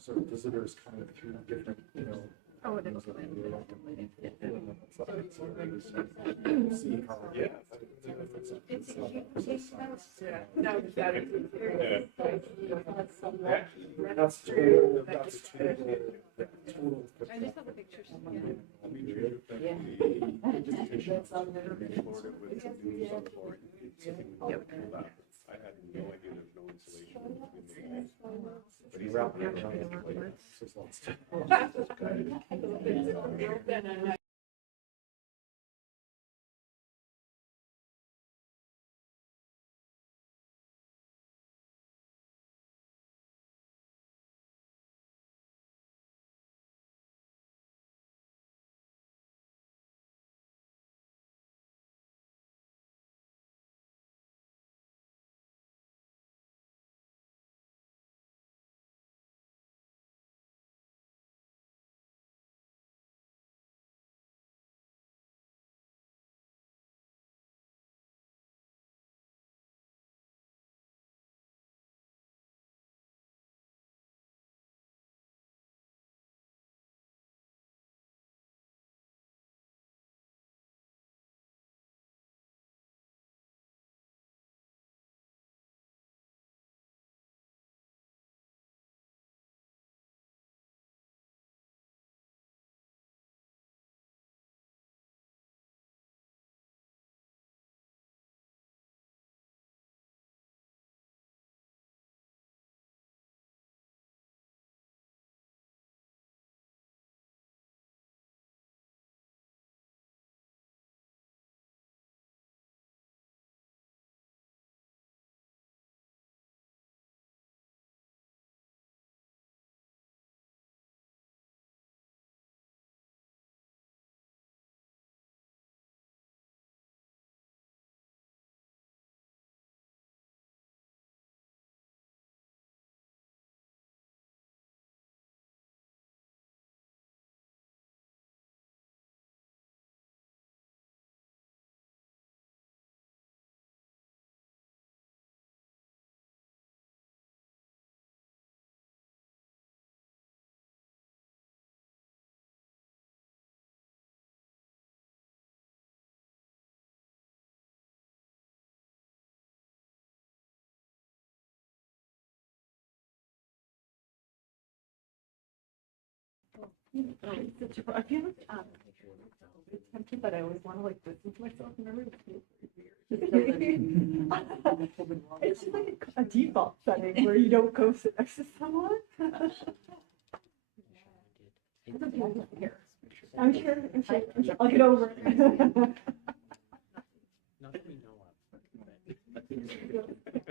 sort of visitors kind of through different, Oh, it is. see how, It's a huge house. Yeah. No, that is very. That's total. I just have the pictures. I had no idea there's no insulation between the walls. But he's out there. I feel like it's tempted, but I always want to like distance myself and everything. It's just like a default setting where you don't go sit next to someone. I'm sure. I'll get over it. Not that we know of, but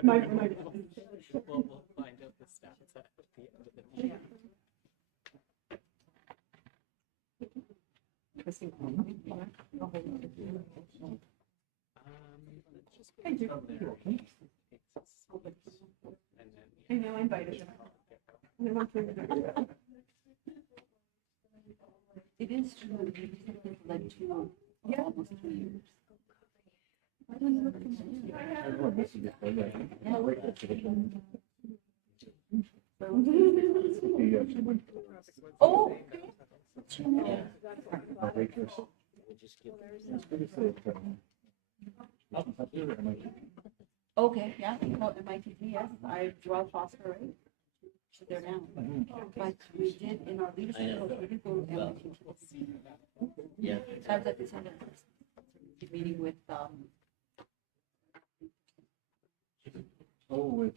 my we'll find out the stats at the end of the meeting. Interesting. Let's just I do. go there. And then I know I invited them. I want to. It is true. It's like almost 2 years. Why don't you look at Oh, okay, yeah, no, MITT, yes, I draw phosphor, right? So they're now, but we did in our leadership course, we did go to MITT. Yeah. So I was at the center meeting with, with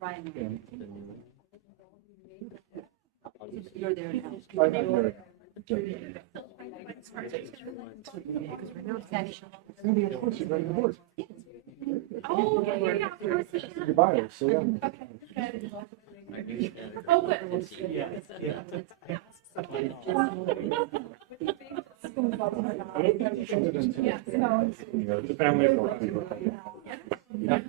Ryan. You're there now. Oh, yeah. Your bio, so yeah. Oh, good. The family of yeah.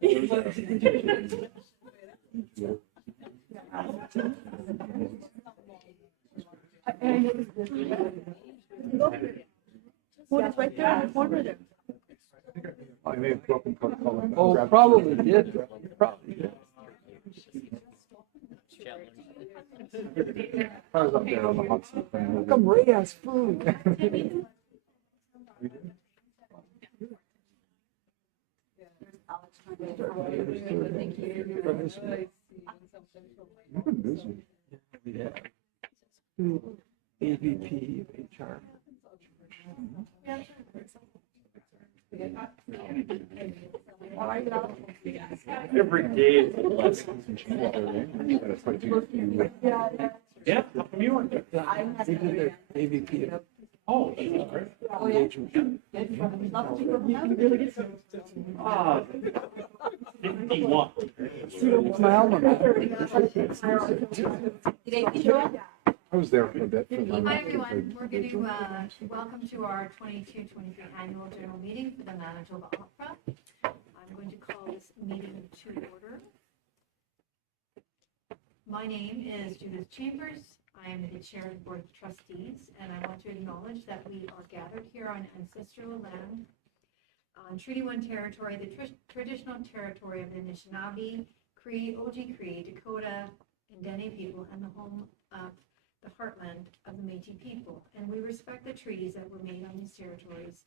Taking back his presentation. Yeah. I know. Well, it's right there in the corner there. I may have broken protocol. Oh, probably did, probably did. I was up there on the hot seat. How come Ray has food? Thank you. You've been busy. Yeah. AVP of HR. Every day is a blessing. That's what you. Yeah, how come you weren't? They did their AVP of Oh, that's great. engagement. Ah, 51. It's my alma mater. I was there for a bit. Hi, everyone. We're going to welcome to our 22-23 annual general meeting for the Manitoba Opera. I'm going to call this meeting to order. My name is Judith Chambers. I am the chair of the Board of Trustees, and I want to acknowledge that we are gathered here on ancestral land on Treaty 1 territory, the traditional territory of the Anishinaabe, Cree, Oji-Cree, Dakota, and Dene people, and the home of the heartland of the Métis people. And we respect the treaties that were made on these territories.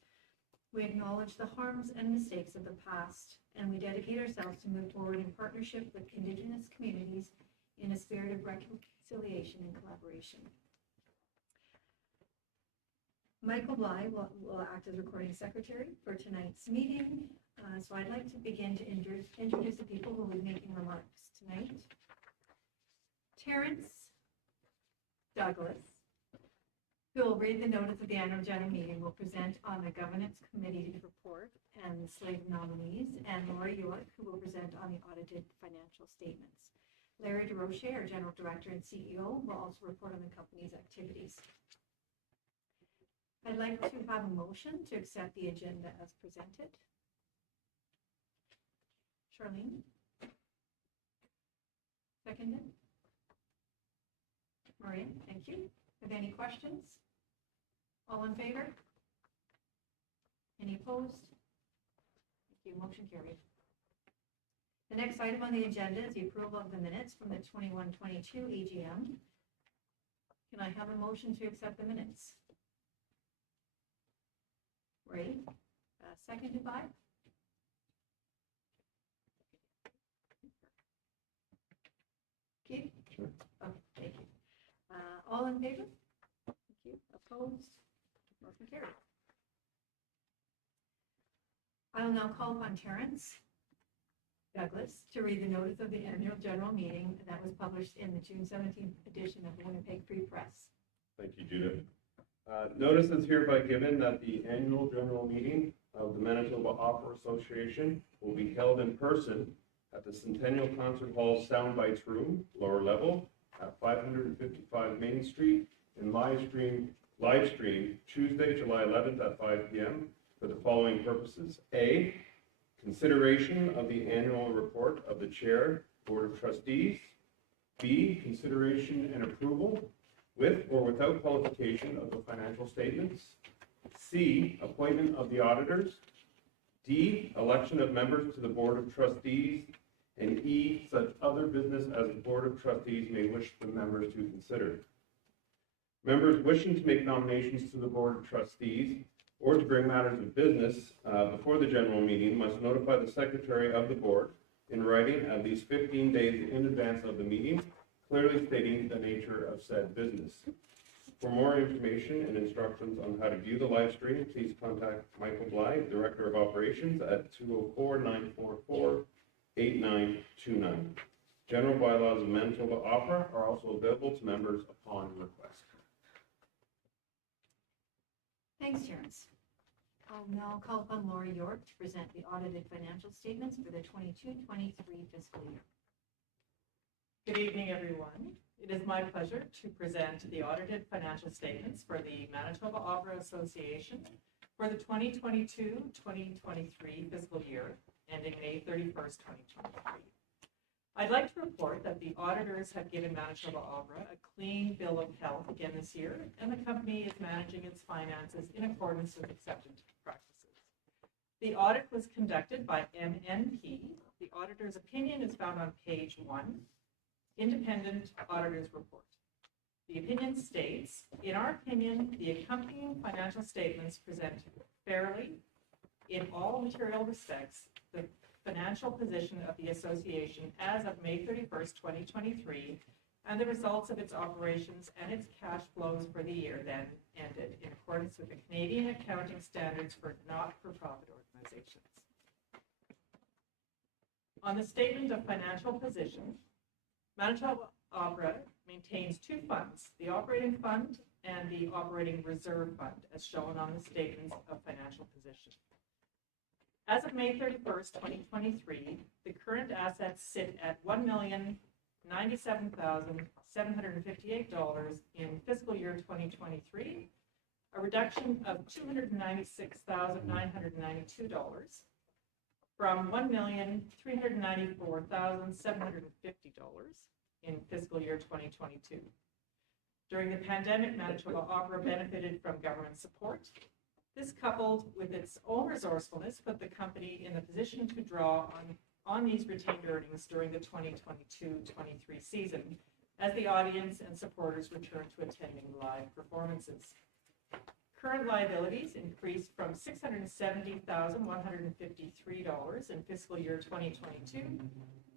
We acknowledge the harms and mistakes of the past, and we dedicate ourselves to move forward in partnership with Indigenous communities in a spirit of reconciliation and collaboration. Michael Bly will act as recording secretary for tonight's meeting. So I'd like to begin to introduce the people who will be making remarks tonight. Terrence Douglas, who will read the notice of the annual general meeting, will present on the governance committee's report and the slate of nominees, and Laura York, who will present on the audited financial statements. Larry DeRoche, our general director and CEO, will also report on the company's activities. I'd like to have a motion to accept the agenda as presented. Charlene? Seconded? Maria, thank you. Are there any questions? All in favor? Any opposed? Thank you. Motion carried. The next item on the agenda is the approval of the minutes from the 21-22 AGM. Can I have a motion to accept the minutes? Ray, seconded by? Keith? Sure. Okay, thank you. All in favor? Thank you. Opposed? Motion carried. I will now call upon Terrence Douglas to read the notice of the annual general meeting that was published in the June 17th edition of the Winnipeg Free Press. Thank you, Judith. Notice is hereby given that the annual general meeting of the Manitoba Opera Association will be held in person at the Centennial Concert Hall Soundbites Room, lower level, at 555 Main Street, and live stream Tuesday, July 11th at 5 p.m. for the following purposes. A, consideration of the annual report of the Chair, Board of Trustees. B, consideration and approval with or without qualification of the financial statements. C, appointment of the auditors. D, election of members to the Board of Trustees. And E, such other business as the Board of Trustees may wish the members to consider. Members wishing to make nominations to the Board of Trustees or to bring matters of business before the general meeting must notify the Secretary of the Board in writing at least 15 days in advance of the meeting, clearly stating the nature of said business. For more information and instructions on how to view the live stream, please contact Michael Bly, Director of Operations, at 204-944-8929. General bylaws of Manitoba Opera are also available to members upon request. Thanks, Terrence. I'll now call upon Laura York to present the audited financial statements for the 22-23 fiscal year. Good evening, everyone. It is my pleasure to present the audited financial statements for the Manitoba Opera Association for the 2022-2023 fiscal year ending May 31st, 2023. I'd like to report that the auditors have given Manitoba Opera a clean bill of health again this year, and the company is managing its finances in accordance with accepted practices. The audit was conducted by MNP. The auditor's opinion is found on page 1, Independent Auditor's Report. The opinion states, in our opinion, the accompanying financial statements present fairly, in all material respects, the financial position of the association as of May 31st, 2023, and the results of its operations and its cash flows for the year then ended in accordance with the Canadian accounting standards for not-for-profit organizations. On the statement of financial position, Manitoba Opera maintains two funds, the operating fund and the operating reserve fund, as shown on the statements of financial position. As of May 31st, 2023, the current assets sit at $1,097,758 in fiscal year 2023, a reduction of $296,992 from $1,394,750 in fiscal year 2022. During the pandemic, Manitoba Opera benefited from government support. This, coupled with its own resourcefulness, put the company in the position to draw on these retained earnings during the 2022-23 season, as the audience and supporters returned to attending live performances. Current liabilities increased from $670,153 in fiscal year 2022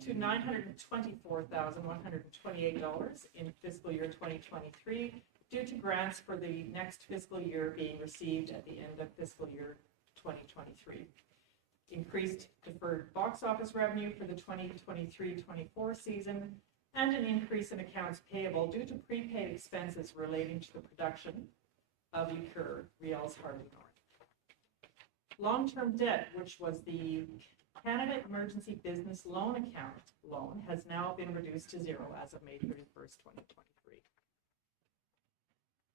to $924,128 in fiscal year 2023, due to grants for the next fiscal year being received at the end of fiscal year 2023. Increased deferred box office revenue for the 2023-24 season, and an increase in accounts payable due to prepaid expenses relating to the production of Euchre, Riel's Harley North. Long-term debt, which was the Canada Emergency Business Loan Account loan, has now been reduced to zero as of May 31st, 2023.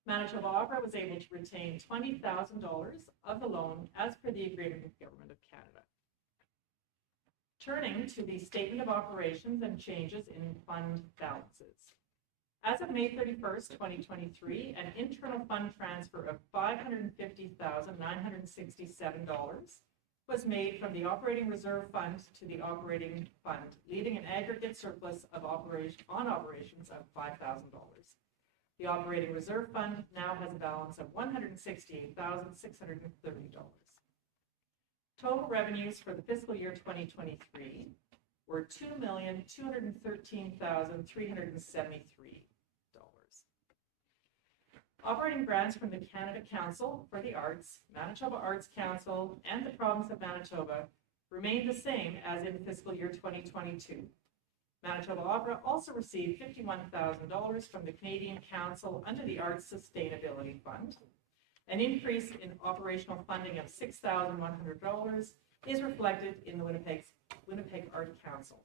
Manitoba Opera was able to retain $20,000 of the loan as per the agreement with the Government of Canada. Turning to the statement of operations and changes in fund balances. As of May 31st, 2023, an internal fund transfer of $550,967 was made from the operating reserve fund to the operating fund, leaving an aggregate surplus of operations of $5,000. The operating reserve fund now has a balance of $168,630. Total revenues for the fiscal year 2023 were $2,213,373. Operating grants from the Canada Council for the Arts, Manitoba Arts Council, and the Province of Manitoba remained the same as in fiscal year 2022. Manitoba Opera also received $51,000 from the Canadian Council under the Arts Sustainability Fund. An increase in operational funding of $6,100 is reflected in the Winnipeg Art Council.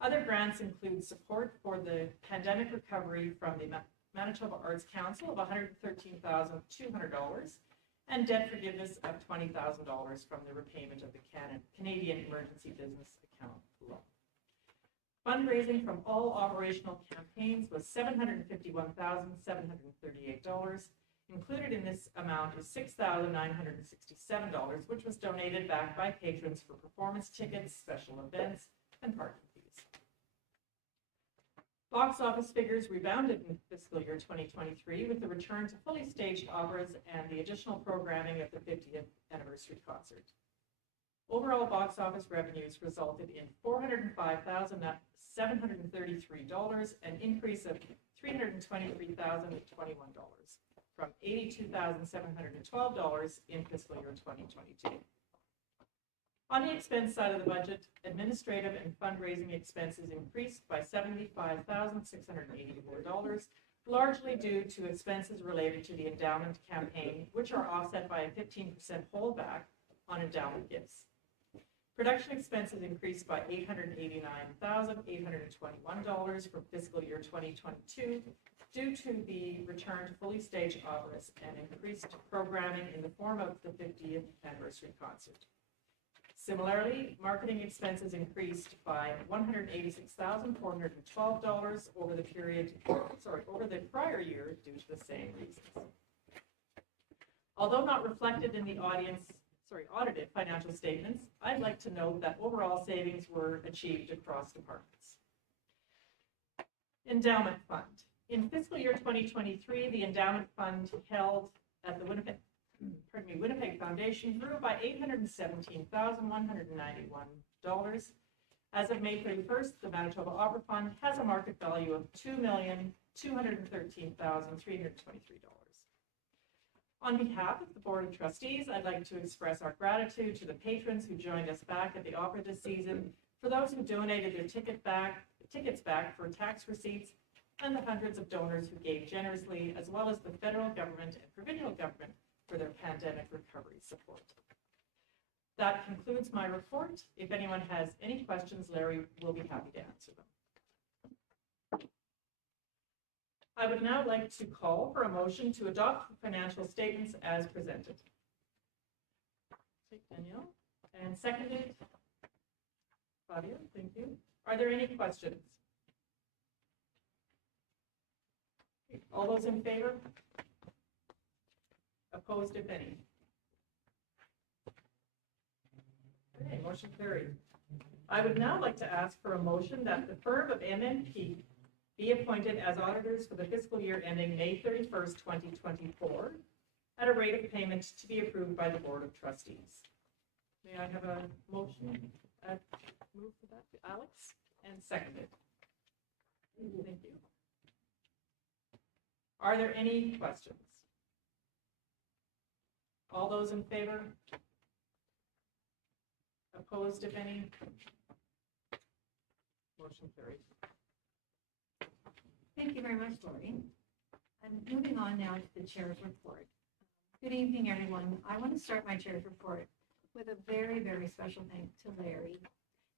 Other grants include support for the pandemic recovery from the Manitoba Arts Council of $113,200 and debt forgiveness of $20,000 from the repayment of the Canadian Emergency Business Account loan. Fundraising from all operational campaigns was $751,738. Included in this amount is $6,967, which was donated back by patrons for performance tickets, special events, and parking fees. Box office figures rebounded in fiscal year 2023 with the return to fully staged operas and the additional programming of the 50th anniversary concert. Overall box office revenues resulted in $405,733, an increase of $323,021 from $82,712 in fiscal year 2022. On the expense side of the budget, administrative and fundraising expenses increased by $75,684, largely due to expenses related to the endowment campaign, which are offset by a 15% holdback on endowment gifts. Production expenses increased by $889,821 for fiscal year 2022 due to the return to fully staged operas and increased programming in the form of the 50th anniversary concert. Similarly, marketing expenses increased by $186,412 over the prior year due to the same reasons. Although not reflected in the audited financial statements, I'd like to note that overall savings were achieved across departments. Endowment Fund. In fiscal year 2023, the endowment fund held at the Winnipeg Foundation grew by $817,191. As of May 31st, the Manitoba Opera Fund has a market value of $2,213,323. On behalf of the Board of Trustees, I'd like to express our gratitude to the patrons who joined us back at the opera this season, for those who donated their tickets back for tax receipts, and the hundreds of donors who gave generously, as well as the federal government and provincial government for their pandemic recovery support. That concludes my report. If anyone has any questions, Larry will be happy to answer them. I would now like to call for a motion to adopt the financial statements as presented. Danielle, and seconded. Fabio, thank you. Are there any questions? All those in favor? Opposed, if any? Okay, motion carried. I would now like to ask for a motion that the firm of MNP be appointed as auditors for the fiscal year ending May 31st, 2024, at a rate of payment to be approved by the Board of Trustees. May I have a motion? Move for that, Alex, and seconded. Thank you. Are there any questions? All those in favor? Opposed, if any? Motion carried. Thank you very much, Lori. I'm moving on now to the chair's report. Good evening, everyone. I want to start my chair's report with a very, very special thanks to Larry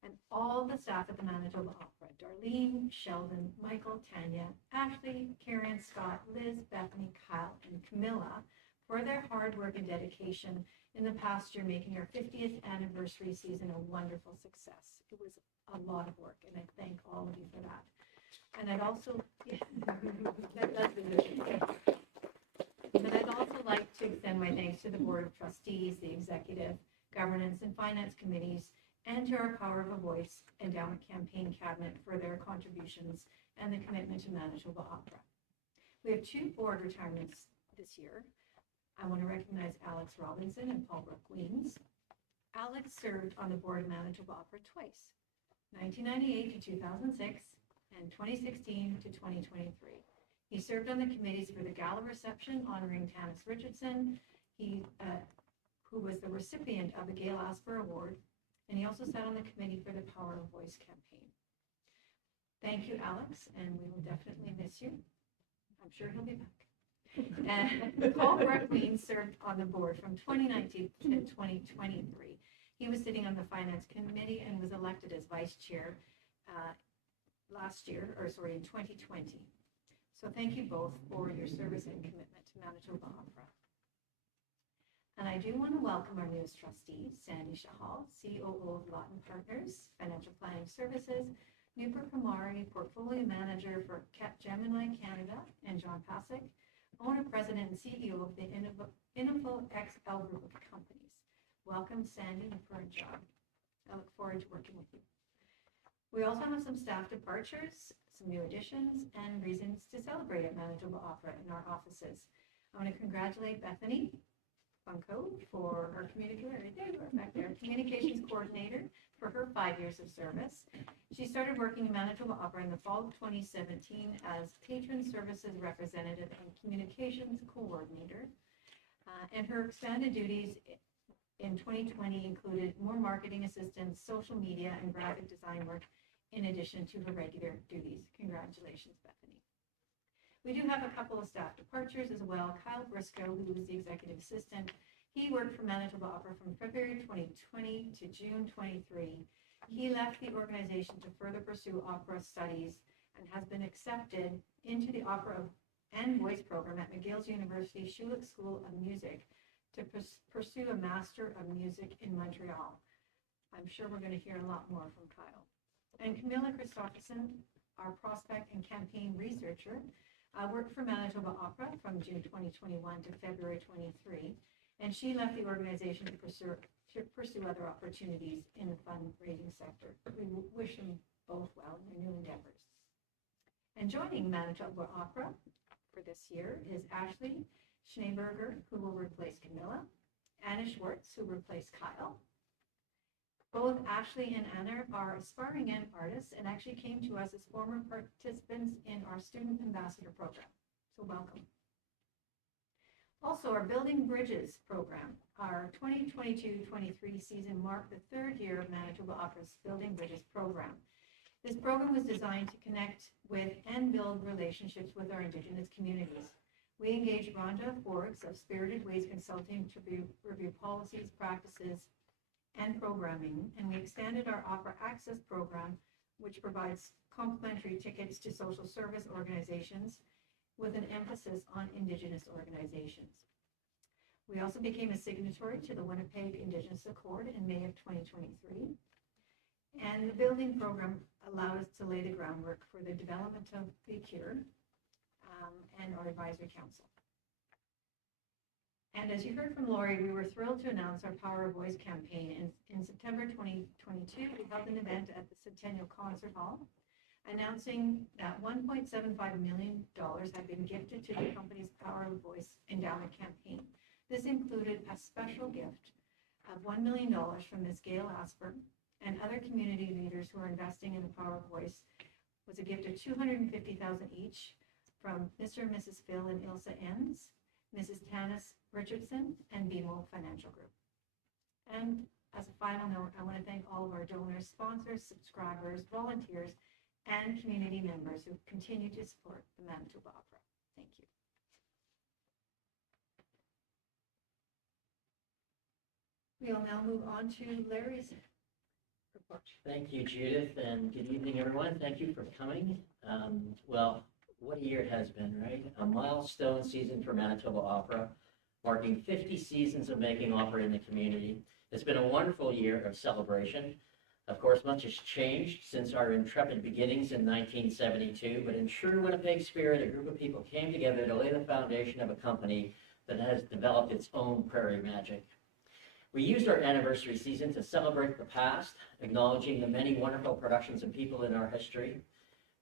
and all the staff at the Manitoba Opera, Darlene, Sheldon, Michael, Tanya, Ashley, Karen, Scott, Liz, Bethany, Kyle, and Camilla for their hard work and dedication in the past year, making our 50th anniversary season a wonderful success. It was a lot of work, and I thank all of you for that. And I'd also, like to extend my thanks to the Board of Trustees, the Executive, Governance, and Finance Committees, and to our Power of a Voice Endowment Campaign Cabinet for their contributions and the commitment to Manitoba Opera. We have 2 board retirements this year. I want to recognize Alex Robinson and Paul Brooke-Weens. Alex served on the board of Manitoba Opera twice, 1998 to 2006 and 2016 to 2023. He served on the committees for the gala reception honoring Tanis Richardson, who was the recipient of the Gail Asper Award, and he also sat on the committee for the Power of Voice campaign. Thank you, Alex, and we will definitely miss you. I'm sure he'll be back. And Paul Brooke-Weens served on the board from 2019 to 2023. He was sitting on the Finance Committee and was elected as vice chair in 2020. So thank you both for your service and commitment to Manitoba Opera. And I do want to welcome our newest trustees, Sandy Shahal, COO of Lawton Partners, Financial Planning Services, Nupur Kumari, Portfolio Manager for Capgemini Canada, and John Pasick, owner, president, and CEO of the Info XL Group of companies. Welcome, Sandy, Nupur, and John. I look forward to working with you. We also have some staff departures, some new additions, and reasons to celebrate at Manitoba Opera in our offices. I want to congratulate Bethany Funko for her communications coordinator for her 5 years of service. She started working in Manitoba Opera in the fall of 2017 as patron services representative and communications coordinator. And her expanded duties in 2020 included more marketing assistance, social media, and graphic design work in addition to her regular duties. Congratulations, Bethany. We do have a couple of staff departures as well. Kyle Briscoe, who was the executive assistant, he worked for Manitoba Opera from February 2020 to June 23. He left the organization to further pursue opera studies and has been accepted into the opera and voice program at McGill's University Schulich School of Music to pursue a Master of Music in Montreal. I'm sure we're going to hear a lot more from Kyle. And Camilla Christopherson, our prospect and campaign researcher, worked for Manitoba Opera from June 2021 to February 23, and she left the organization to pursue other opportunities in the fundraising sector. We wish them both well in their new endeavors. And joining Manitoba Opera for this year is Ashley Schneeberger, who will replace Camilla, Anna Schwartz, who will replace Kyle. Both Ashley and Anna are aspiring young artists and actually came to us as former participants in our Student Ambassador program. So welcome. Also, our Building Bridges program, our 2022-23 season marked the third year of Manitoba Opera's Building Bridges program. This program was designed to connect with and build relationships with our Indigenous communities. We engaged Rhonda Forbes of Spirited Ways Consulting to review policies, practices, and programming, and we expanded our Opera Access program, which provides complimentary tickets to social service organizations with an emphasis on Indigenous organizations. We also became a signatory to the Winnipeg Indigenous Accord in May of 2023, and the building program allowed us to lay the groundwork for the development of the CURE and our advisory council. And as you heard from Lori, we were thrilled to announce our Power of Voice campaign. In September 2022, we held an event at the Centennial Concert Hall, announcing that $1.75 million had been gifted to the company's Power of Voice endowment campaign. This included a special gift of $1 million from Ms. Gail Asper and other community leaders who are investing in the Power of Voice. Was a gift of $250,000 each from Mr. and Mrs. Phil and Ilsa Enns, Mrs. Tanis Richardson, and BMO Financial Group. And as a final note, I want to thank all of our donors, sponsors, subscribers, volunteers, and community members who continue to support the Manitoba Opera. Thank you. We'll now move on to Larry's report. Thank you, Judith, and good evening, everyone. Thank you for coming. Well, what a year it has been, right? A milestone season for Manitoba Opera, marking 50 seasons of making opera in the community. It's been a wonderful year of celebration. Of course, much has changed since our intrepid beginnings in 1972, but in true Winnipeg spirit, a group of people came together to lay the foundation of a company that has developed its own prairie magic. We used our anniversary season to celebrate the past, acknowledging the many wonderful productions and people in our history,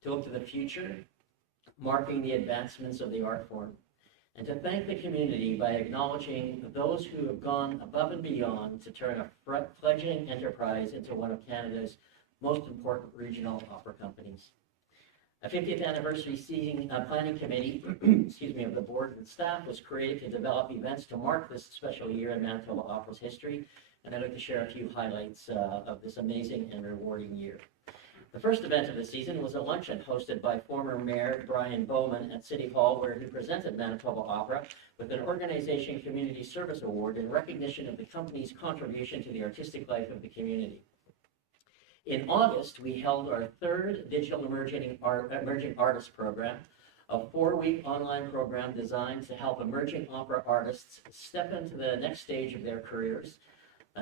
to look to the future, marking the advancements of the art form, and to thank the community by acknowledging those who have gone above and beyond to turn a fledgling enterprise into one of Canada's most important regional opera companies. A 50th anniversary season planning committee of the board and staff was created to develop events to mark this special year in Manitoba Opera's history, and I'd like to share a few highlights of this amazing and rewarding year. The first event of the season was a luncheon hosted by former Mayor Brian Bowman at City Hall, where he presented Manitoba Opera with an Organization Community Service Award in recognition of the company's contribution to the artistic life of the community. In August, we held our third Digital Emerging Artists Program, a 4-week online program designed to help emerging opera artists step into the next stage of their careers.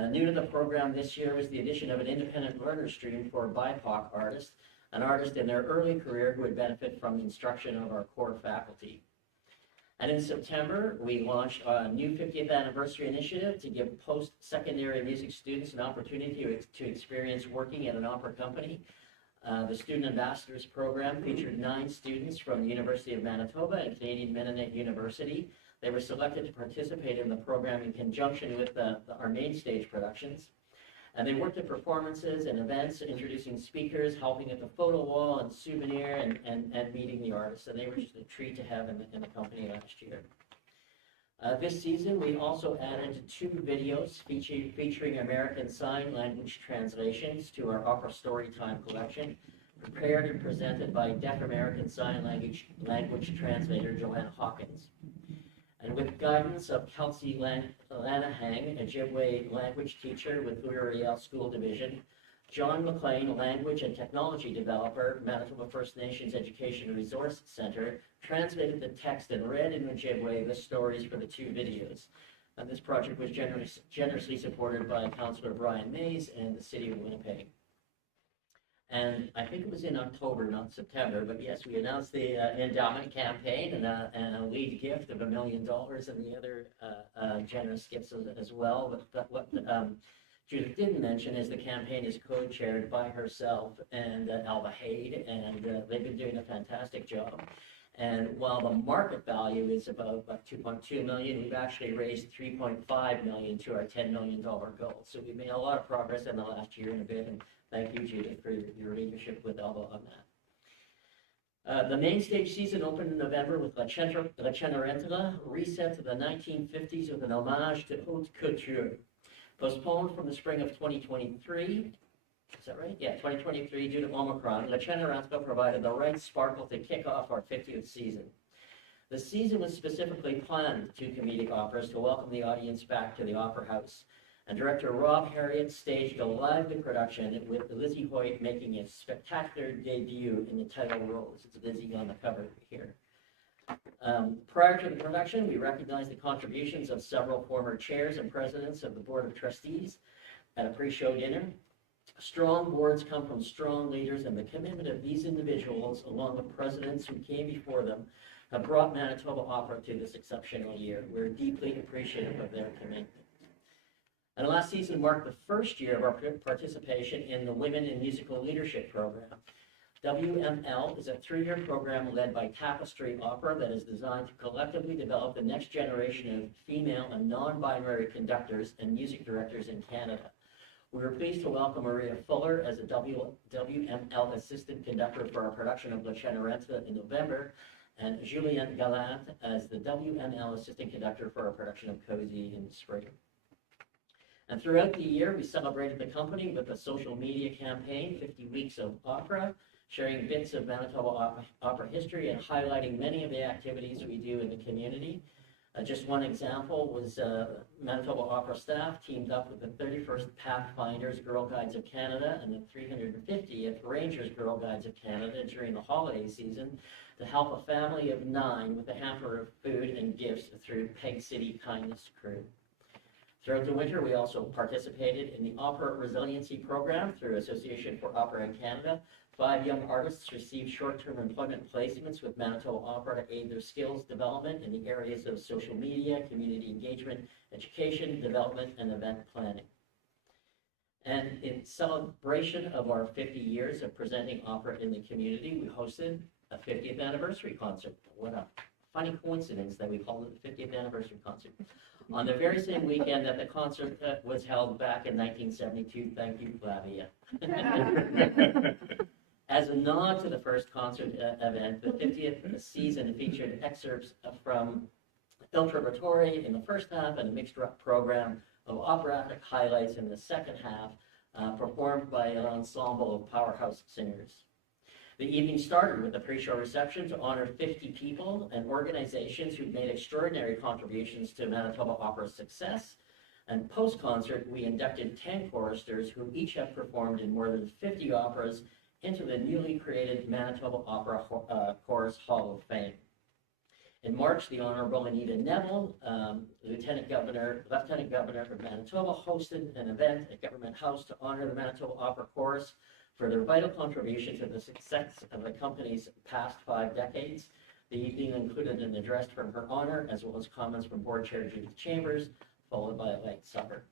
New to the program this year was the addition of an independent learner stream for BIPOC artists, an artist in their early career who would benefit from instruction of our core faculty. And in September, we launched a new 50th anniversary initiative to give post-secondary music students an opportunity to experience working at an opera company. The Student Ambassadors program featured 9 students from the University of Manitoba and Canadian Mennonite University. They were selected to participate in the program in conjunction with our main stage productions. And they worked at performances and events, introducing speakers, helping at the photo wall and souvenir, and meeting the artists. And they were just a treat to have in the company last year. This season, we also added 2 videos featuring American Sign Language translations to our Opera Storytime collection, prepared and presented by Deaf American Sign Language translator Joanne Hawkins. And with guidance of Kelsey Lanahang, a Ojibwe language teacher with Louis School Division, John McLean, language and technology developer, Manitoba First Nations Education Resource Center, translated the text and read in Ojibwe the stories for the 2 videos. And this project was generously supported by Councillor Brian Mays and the City of Winnipeg. And I think it was in October, not September, but yes, we announced the endowment campaign and a lead gift of $1 million and the other generous gifts as well. But what Judith didn't mention is the campaign is co-chaired by herself and Alva Haid, and they've been doing a fantastic job. And while the market value is about $2.2 million, we've actually raised $3.5 million to our $10 million goal. So we made a lot of progress in the last year and a bit, and thank you, Judith, for your leadership with Alva on that. The main stage season opened in November with La Cenerentola, reset to the 1950s with an homage to haute couture. Postponed from the spring of 2023, is that right? Yeah, 2023 due to Omicron, La Cenerentola provided the right sparkle to kick off our 50th season. The season was specifically planned 2 comedic operas to welcome the audience back to the Opera House. And director Rob Harriott staged a lively production with Lizzie Hoyt making a spectacular debut in the title roles. It's Lizzie on the cover here. Prior to the production, we recognized the contributions of several former chairs and presidents of the Board of Trustees at a pre-show dinner. Strong boards come from strong leaders, and the commitment of these individuals, along with presidents who came before them, have brought Manitoba Opera to this exceptional year. We're deeply appreciative of their commitment. And last season marked the first year of our participation in the Women in Musical Leadership Program. WML is a 3-year program led by Tapestry Opera that is designed to collectively develop the next generation of female and non-binary conductors and music directors in Canada. We were pleased to welcome Maria Fuller as a WML assistant conductor for our production of La Cenerentola in November, and Julien Gallant as the WML assistant conductor for our production of Cozy in the spring. And throughout the year, we celebrated the company with a social media campaign, 50 Weeks of Opera, sharing bits of Manitoba opera history and highlighting many of the activities we do in the community. Just one example was Manitoba Opera staff teamed up with the 31st Pathfinders Girl Guides of Canada and the 350th Rangers Girl Guides of Canada during the holiday season to help a family of 9 with a hamper of food and gifts through Peg City Kindness Crew. Throughout the winter, we also participated in the Opera Resiliency Program through Association for Opera in Canada. 5 young artists received short-term employment placements with Manitoba Opera to aid their skills development in the areas of social media, community engagement, education, development, and event planning. And in celebration of our 50 years of presenting opera in the community, we hosted a 50th anniversary concert. What a funny coincidence that we called it the 50th anniversary concert. On the very same weekend that the concert was held back in 1972, thank you, Flavia. As a nod to the first concert event, the 50th season featured excerpts from Il Trovatore in the first half and a mixed program of operatic highlights in the second half, performed by an ensemble of powerhouse singers. The evening started with a pre-show reception to honor 50 people and organizations who've made extraordinary contributions to Manitoba Opera's success. And post-concert, we inducted 10 choristers who each have performed in more than 50 operas into the newly created Manitoba Opera Chorus Hall of Fame. In March, the Honorable Anita Neville, Lieutenant Governor of Manitoba, hosted an event at Government House to honor the Manitoba Opera Chorus for their vital contribution to the success of the company's past 5 decades. The evening included an address from her honor, as well as comments from Board Chair Judith Chambers, followed by a light supper.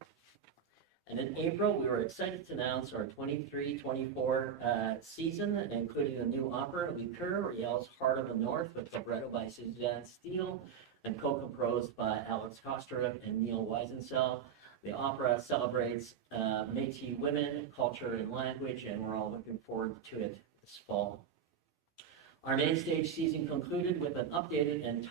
And in April, we were excited to announce our 23-24 season, including the new opera, Liqueur, Riel's Heart of the North, with libretto by Suzanne Steele and co-composed by Alex Kosterup and Neil Weisensell. The opera celebrates Métis women, culture, and language, and we're all looking forward to it this fall. Our main stage season concluded with an updated and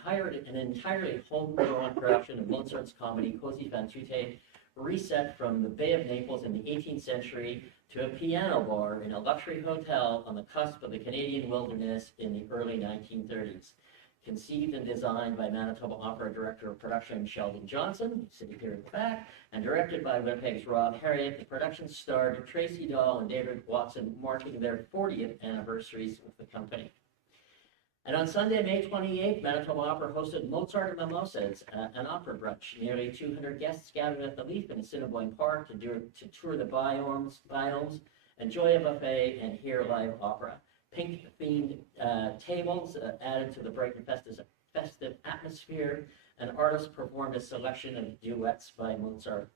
entirely homegrown production of Mozart's comedy Così fan tutte, reset from the Bay of Naples in the 18th century to a piano bar in a luxury hotel on the cusp of the Canadian wilderness in the early 1930s. Conceived and designed by Manitoba Opera Director of Production Sheldon Johnson, sitting here at the back, and directed by Winnipeg's Rob Harriet, the production starred Tracy Dahl and David Watson, marking their 40th anniversaries with the company. And on Sunday, May 28th, Manitoba Opera hosted Mozart and Mimosas, an opera brunch. Nearly 200 guests gathered at the Leaf in Assiniboine Park to tour the biomes, enjoy a buffet, and hear live opera. Pink-themed tables added to the bright and festive atmosphere, and artists performed a selection of duets by Mozart.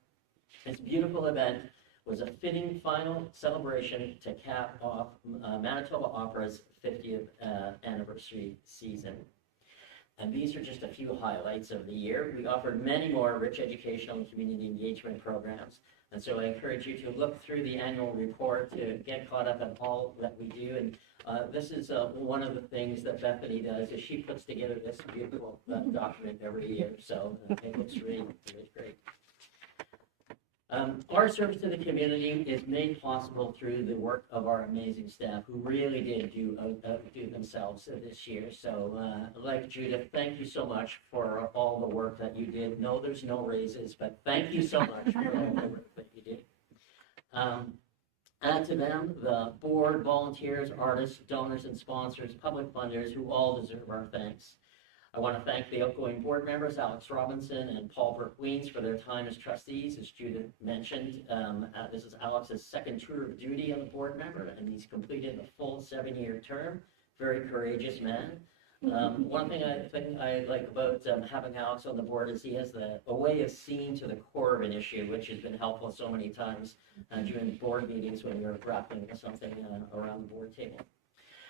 This beautiful event was a fitting final celebration to cap off Manitoba Opera's 50th anniversary season. And these are just a few highlights of the year. We offered many more rich educational and community engagement programs. And so I encourage you to look through the annual report to get caught up on all that we do. And this is one of the things that Bethany does, is she puts together this beautiful document every year. So it looks really, really great. Our service to the community is made possible through the work of our amazing staff, who really did do themselves this year. So, like Judith, thank you so much for all the work that you did. No, there's no raises, but thank you so much for all the work that you did. Add to them the board, volunteers, artists, donors, and sponsors, public funders, who all deserve our thanks. I want to thank the outgoing board members, Alex Robinson and Paul Burke-Weens, for their time as trustees. As Judith mentioned, this is Alex's second tour of duty as a board member, and he's completed a full 7-year term. Very courageous man. One thing I like about having Alex on the board is he has a way of seeing to the core of an issue, which has been helpful so many times during board meetings when we're grappling with something around the board table.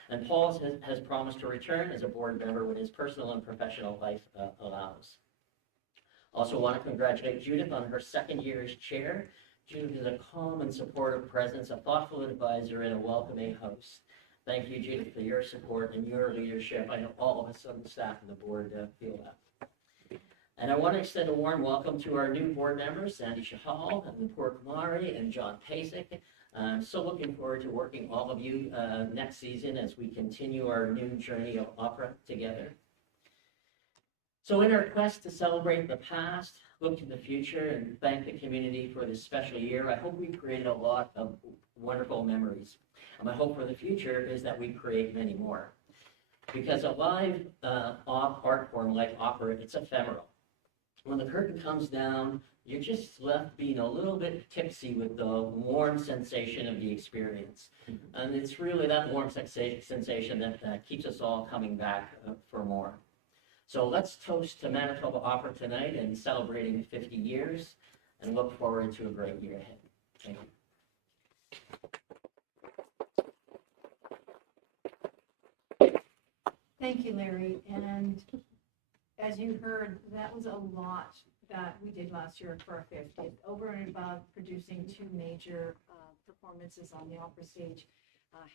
And Paul has promised to return as a board member when his personal and professional life allows. Also want to congratulate Judith on her 2nd year as chair. Judith is a calm and supportive presence, a thoughtful advisor, and a welcoming host. Thank you, Judith, for your support and your leadership. I know all of us on the staff and the board feel that. And I want to extend a warm welcome to our new board members, Sandy Shahal, and Nupur Kumari, and John Pasek. I'm so looking forward to working all of you next season as we continue our new journey of opera together. So in our quest to celebrate the past, look to the future, and thank the community for this special year, I hope we've created a lot of wonderful memories. And my hope for the future is that we create many more. Because a live art form like opera, it's ephemeral. When the curtain comes down, you're just left being a little bit tipsy with the warm sensation of the experience. And it's really that warm sensation that keeps us all coming back for more. So let's toast to Manitoba Opera tonight and celebrating 50 years, and look forward to a great year ahead. Thank you. Thank you, Larry. And as you heard, that was a lot that we did last year for our 50th, over and above producing 2 major performances on the opera stage,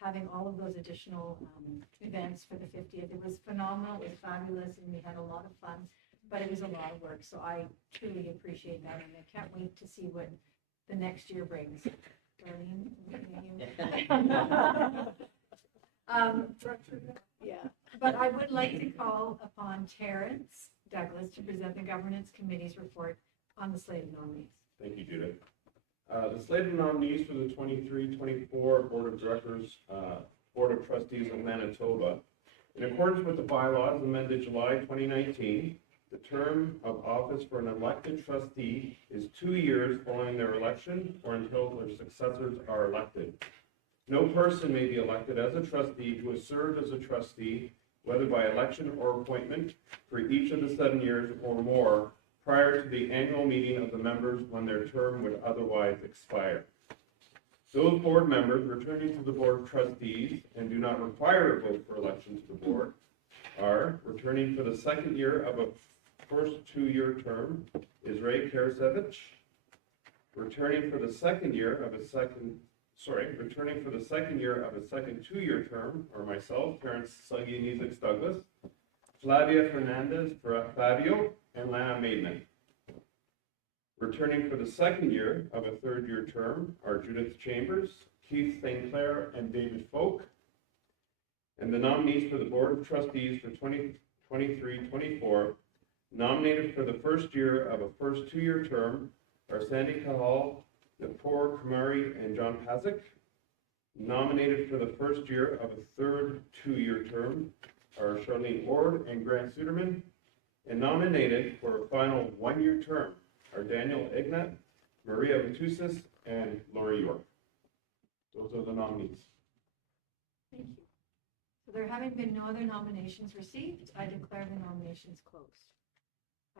having all of those additional events for the 50th. It was phenomenal, it was fabulous, and we had a lot of fun, but it was a lot of work, so I truly appreciate that, and I can't wait to see what the next year brings. Darlene, yeah, but I would like to call upon Terrence Douglas to present the Governance Committee's report on the slate of nominees. Thank you, Judith. The slate of nominees for the 23-24 Board of Directors, Board of Trustees of Manitoba. In accordance with the bylaws amended July 2019, the term of office for an elected trustee is 2 years following their election or until their successors are elected. No person may be elected as a trustee who has served as a trustee, whether by election or appointment, for each of the 7 years or more prior to the annual meeting of the members when their term would otherwise expire. Those board members returning to the Board of Trustees and do not require a vote for election to the board are returning for the 2nd year of a first 2-year term is Ray Karasevich. Returning for the 2nd year of a returning for the second year of a second two-year term are myself, Terrence Suggy Douglas, Flavia Fernandez Fabio, and Lana Maidman. Returning for the second year of a third-year term are Judith Chambers, Keith St. Clair, and David Folk. And the nominees for the Board of Trustees for 2023-24, nominated for the first year of a first two-year term are Sandy Cahal, Napor Kumari, and John Pazik. Nominated for the first year of a third two-year term are Charlene Ord and Grant Suderman. And nominated for a final one-year term are Daniel Ignat, Maria Vitusis, and Lori York. Those are the nominees. Thank you. So there having been no other nominations received, I declare the nominations closed.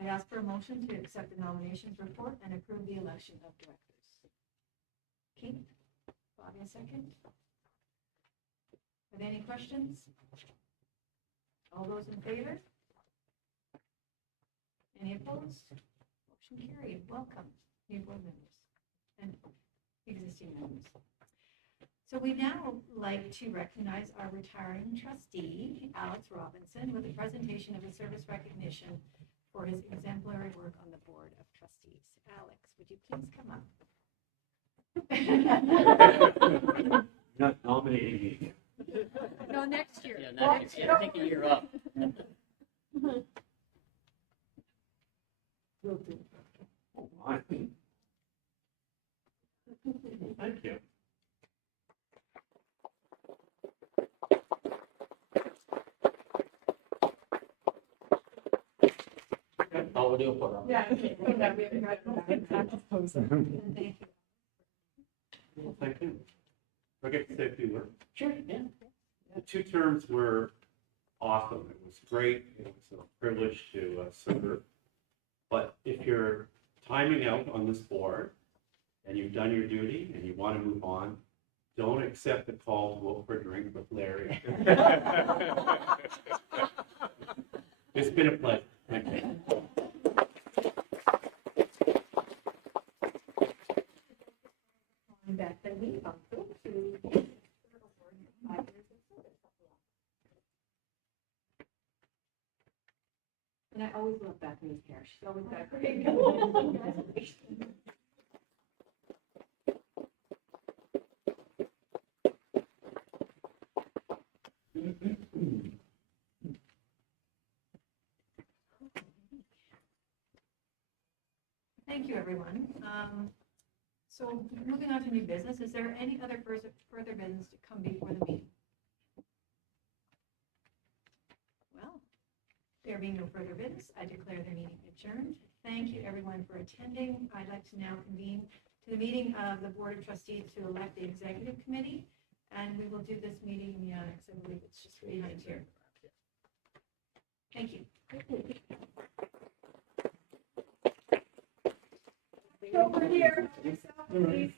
I ask for a motion to accept the nominations report and approve the election of directors. Keith, Bobby, a second. Are there any questions? All those in favor? Any opposed? Motion carried. Welcome, new board members and existing members. So we now like to recognize our retiring trustee, Alex Robinson, with a presentation of a service recognition for his exemplary work on the Board of Trustees. Alex, would you please come up? Not nominating me. No, next year. Yeah, next year, take a year off. Oh, my. Thank you. Oh, we'll do a photo. Yeah, okay. So that we have Thank you. Well, thank you. I get to say a few words. Sure, yeah. The two terms were awesome. It was great. It was a privilege to serve. But if you're timing out on this board and you've done your duty and you want to move on, don't accept the call to go for a drink with Larry. It's been a pleasure. Thank you. Beth and we also to 5 years of service. And I always love Bethany's hair. She's always got Great. great. Thank you, everyone. So moving on to new business, is there any other further business to come before the meeting? Well, there being no further business, I declare the meeting adjourned. Thank you, everyone, for attending. I'd like to now convene to the meeting of the Board of Trustees to elect the Executive Committee, and we will do this meeting in the annex. I believe it's just behind here. Thank you. Over here. Please.